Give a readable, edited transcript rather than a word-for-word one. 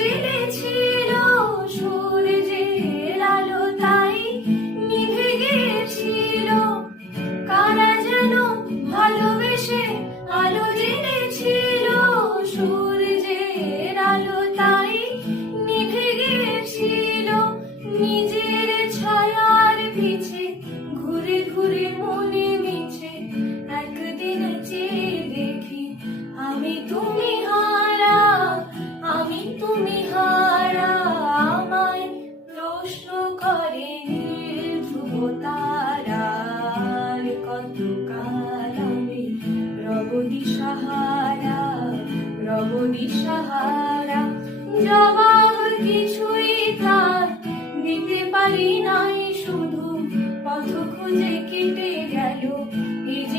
জেনেছিল সূর্যের আলো তাই নিভে গিয়েছিল। কারা যেন ভালোবেসে আলো জেনেছিল সূর্যের আলো তাই নিভে গিয়েছিল। নিজের ছায়ার পিছে ঘুরে ঘুরে মনে মিছে একদিন চেয়ে দেখি আমি তুমি হারা, আমি তুমি হারা। আমায় প্রশ্ন করে নীল ধ্রুব তারার কতকাল আমি রব দিশাহারা, রব দিশাহারা। জবাব কিছুই তার দিতে পারি নাই, শুধু পথ খুঁজে কেটে